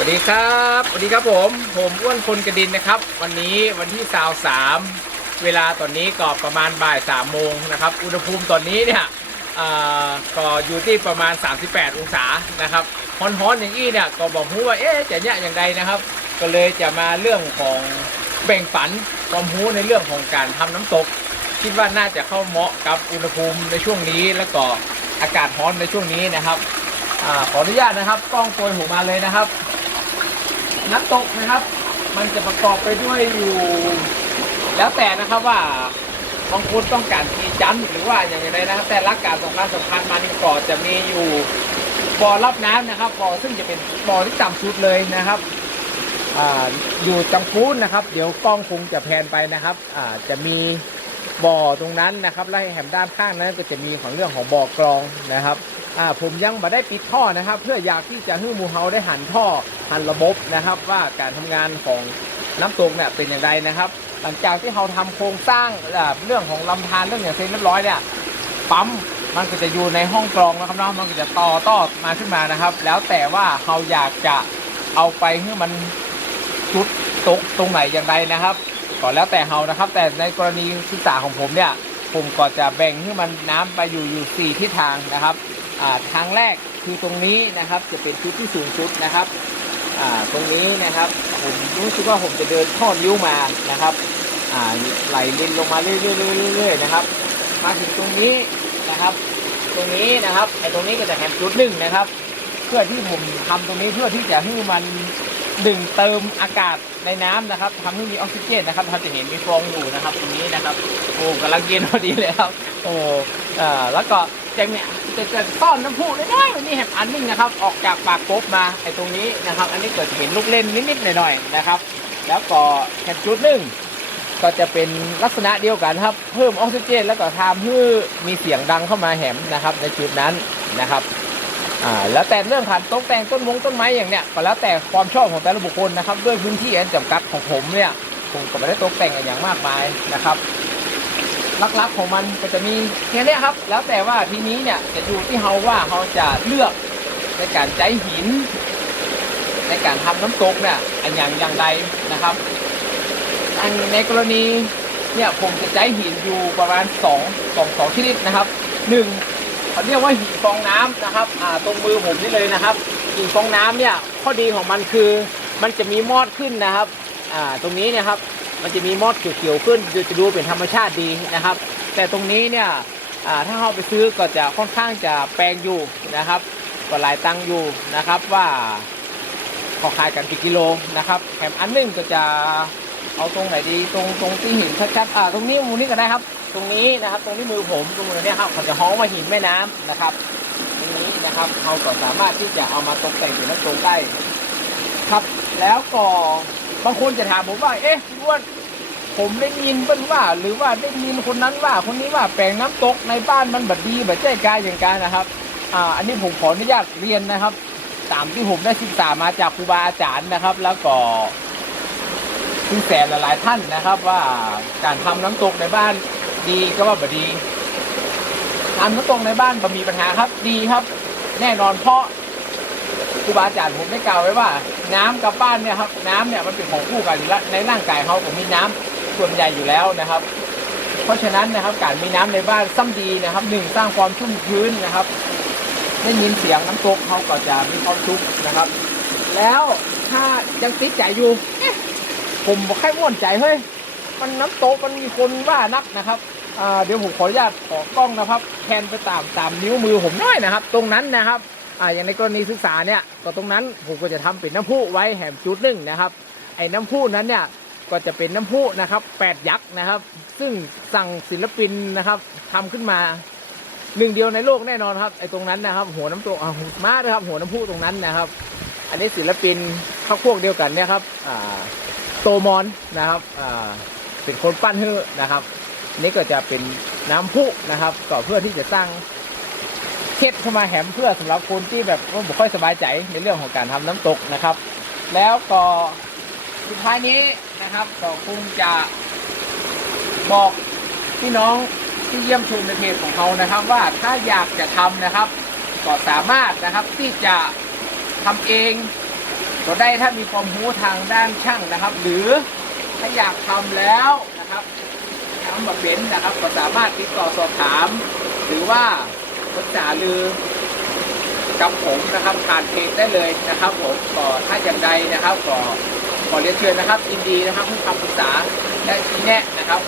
วัสดีครับสวัสดีครับผมผมอ้วนคนกระดินนะครับ วันนี้วันที่สาวสามเวลาตอนนี้ก็ประมาณบ่ายสามโมงนะครับ อุณหภูมิตอนนี้เนี่ยก็อยู่ที่ประมาณ 38 องศานะครับฮ้อนๆอย่างนี้เนี่ยก็บอกรู้ว่าเอ๊ะจะเนี่ยอย่างไรนะครับ ก็เลยจะมาเรื่องของแบ่งปันความรู้ในเรื่องของการทำน้ำตก คิดว่าน่าจะเข้าเหมาะกับอุณหภูมิในช่วงนี้ แล้วก็อากาศร้อนในช่วงนี้นะครับอขออนุญาตนะครับกล้องโปรยผมมาเลยนะครับ น้ำตกนะครับ มันจะประกอบไปด้วยอยู่ แล้วแต่นะครับว่าบางคนต้องการทีจันทร์หรือว่าอย่างไรนะครับ แต่ลักการสำคัญสำคัญมานี่ก่อจะมีอยู่บ่อรับน้ำนะครับบ่อซึ่งจะเป็นบ่อที่ต่ำสุดเลยนะครับออยู่จังฟูนนะครับ เดี๋ยวกล้องคงจะแพนไปนะครับจะมีบ่อตรงนั้นนะครับ แล้วแหมด้านข้างนั้นก็จะมีของเรื่องของบ่อกรองนะครับ ผมยังม่ได้ปิดท่อนะครับ เพื่ออยากที่จะให้หมูเฮาได้หันท่อหันระบบนะครับ ว่าการทำงานของน้ำตกเนี่ยเป็นอย่างไรนะครับ หลังจากที่เราทำโครงสร้างเรื่องของลำธารเรื่องอย่างเสร็จเรียบร้อยเนี่ยปั๊มมันก็จะอยู่ในห้องกรองนะครับเนาะมันก็จะต่อต่อมาขึ้นมานะครับ แล้วแต่ว่าเราอยากจะเอาไปให้มันจุดตกตรงไหนอย่างไรนะครับก็แล้วแต่เรานะครับ แต่ในกรณีศึกษาของผมเนี่ยผมก็จะแบ่งให้มันน้ำไปอยู่อยู่สี่ทิศทางนะครับ ทางแรกคือตรงนี้นะครับจะเป็นจุดที่สูงสุดนะครับตรงนี้นะครับผมรู้สึกว่าผมจะเดินทอดนิ้วมานะครับไหลลินลงมาเรื่อยๆเรื่อยๆนะครับ มาถึงตรงนี้นะครับ ตรงนี้นะครับไอ้ตรงนี้ก็จะแหมจุดหนึ่งนะครับ เพื่อที่ผมทำตรงนี้เพื่อที่จะให้มันดึงเติมอากาศในน้ำนะครับทำให้มีออกซิเจนนะครับเราจะเห็นมีฟองอยู่นะครับ ตรงนี้นะครับโอ้กำลังเย็นพอดีเลยครับโอ้อ่อแล้วก็ จะเนี่ยจะจะต้อนน้ำพุเลยได้วันนี้แหมอันหนึงนะครับ ออกจากปากกบมาไอ้ตรงนี้นะครับ อันนี้เกิดเห็นลูกเล่นนิดๆหน่อยๆนะครับ แล้วก็แค่จุดหนึ่งก็จะเป็นลักษณะเดียวกันครับ เพิ่มออกซิเจน แล้วก็ทำให้มีเสียงดังเข้ามาแหมนะครับ ในจุดนั้นนะครับอ่าแล้วแต่เรื่องการตกแต่งต้นมงต้นไม้อย่างเนี้ยก็แล้วแต่ความชอบของแต่ละบุคคลนะครับ ด้วยพื้นที่อันจำกัดของผมเนี่ยผมก็ไม่ได้ตกแต่งอย่างมากมายนะครับ ลักๆของมันก็จะมีแค่นี้ครับ แล้วแต่ว่าทีนี้เนี่ยจะอยู่ที่เฮาว่าเขาจะเลือกในการใจหิน ในการทำน้ำตกเนี่ยอันอย่างอย่างใดนะครับ อันในกรณีเนี่ยผมจะใจหินอยู่ประมาณ2องสองสองชนิดนะครับหนึ่งเขาเรียกว่าหินฟองน้ำนะครับอ่าตรงมือผมนี่เลยนะครับ หินฟองน้ำเนี่ยข้อดีของมันคือมันจะมีมอดขึ้นนะครับอ่าตรงนี้เนะครับ มันจะมีมอดเขียวๆขึ้นจะดูเป็นธรรมชาติดีนะครับ แต่ตรงนี้เนี่ยถ้าเราไปซื้อก็จะค่อนข้างจะแปลงอยู่นะครับก็หลายตังค์อยู่นะครับว่าขาขายกันกี่กิโลนะครับแถมอันหนึงก็จะเอาตรงไหนดีตรงตรงที่หินชัดๆอ่าตรงนี้มุมนี้ก็ได้ครับ ตรงนี้นะครับ ตรงนี้มือผมตรงนี้เนี่ยครับเขาจะฮ้องว่าหินแม่น้ำนะครับ ตรงนี้นะครับเราก็สามารถที่จะเอามาตกแต่งเป็นน้ำตกได้ครับ แล้วก็ บางคนจะถามผมว่า เอ๊ะพี่อ้วนผมได้ยินเพิ่นว่า หรือว่าได้ยินคนนั้นว่า คนนี้ว่าแปลงน้ำตกในบ้านมันบัดดีบัดใจกายอย่างการนะครับ อ่า อันนี้ผมขออนุญาตเรียนนะครับ ตามที่ผมได้ศึกษามาจากครูบาอาจารย์นะครับ แล้วก็คุณแสนหลายๆท่านนะครับ ว่าการทำน้ำตกในบ้านดีก็ว่าบดีทำน้ำตกในบ้านบ่มีปัญหาครับดีครับ แน่นอนเพราะ รูบาอาจารย์ผมได้กล่าวไว้ว่า น้ำกับบ้านเนี่ยครับน้ำเนี่ยมันเป็นของคู่กันอยู่แล้วในร่างกายเขาผมมีน้ำส่วนใหญ่อยู่แล้วนะครับ เพราะฉะนั้นนะครับการมีน้ำในบ้านซ้ำดีนะครับหนึ่งสร้างความชุ่มชื้นนะครับได้ยินเสียงน้ำตกเขาก็จะมีความสุขนะครับ แล้วถ้ายังติดใจอยู่ผมบอกให้ม่วนใจเฮ้ยมันน้ำตกมันมีคนว่านักนะครับเดี๋ยวผมขออนุญาตขอกล้องนะครับแทนไปตามตามนิ้วมือผมหน่อยนะครับ ตรงนั้นนะครับ อ่าอย่างในกรณีศึกษาเนี่ยก็ตรงนั้นผมก็จะทำเป็นน้ำพุไว้แหมจุดหนึ่งนะครับ ไอ้น้ำพุนั้นเนี่ยก็จะเป็นน้ำพุนะครับแปดยักษ์นะครับ ซึ่งสั่งศิลปินนะครับทำขึ้นมาหนึ่งเดียวในโลกแน่นอนครับไอ้ตรงนั้นนะครับ หัวน้ำตกมาเลยครับหัวน้ำพุตรงนั้นนะครับ อันนี้ศิลปินเข้าพวกเดียวกันเนี่ยครับอ่าโตมอนนะครับอ่าเป็นคนปั้นเฮือนะครับนี่ก็จะเป็นน้ำพุนะครับก็เพื่อที่จะสร้าง เฮ็ดเข้ามาแหมเพื่อสำหรับคนที่แบบว่าไม่ค่อยสบายใจในเรื่องของการทำน้ำตกนะครับ แล้วก็สุดท้ายนี้นะครับก็คงจะบอกพี่น้องที่เยี่ยมชมในเพจของเขานะครับ ว่าถ้าอยากจะทำนะครับก็สามารถนะครับที่จะทำเองตัวได้ถ้ามีความรู้ทางด้านช่างนะครับ หรือถ้าอยากทำแล้วนะครับทำแบบเป็นนะครับ ก็สามารถติดต่อสอบถาม หรือว่า ปรึกษาลือกับผมนะครับผ่านเพจได้เลยนะครับ ผมก็ถ้าอย่างใดนะครับก็ขอเรียนเชิญนะครับยินดีนะครับให้คำปรึกษาและชี้แนะนะครับ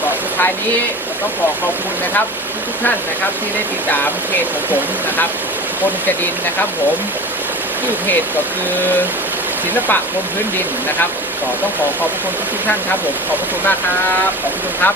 ก็สุดท้ายนี้ต้องขอขอบคุณนะครับทุกท่านนะครับ ที่ได้ติดตามเพจของผมนะครับคนกระดินนะครับผมชื่อเพจก็คือศิลปะบนพื้นดินนะครับก็ต้องขอขอบคุณทุกท่านครับผมขอบคุณมากครับขอบคุณครับ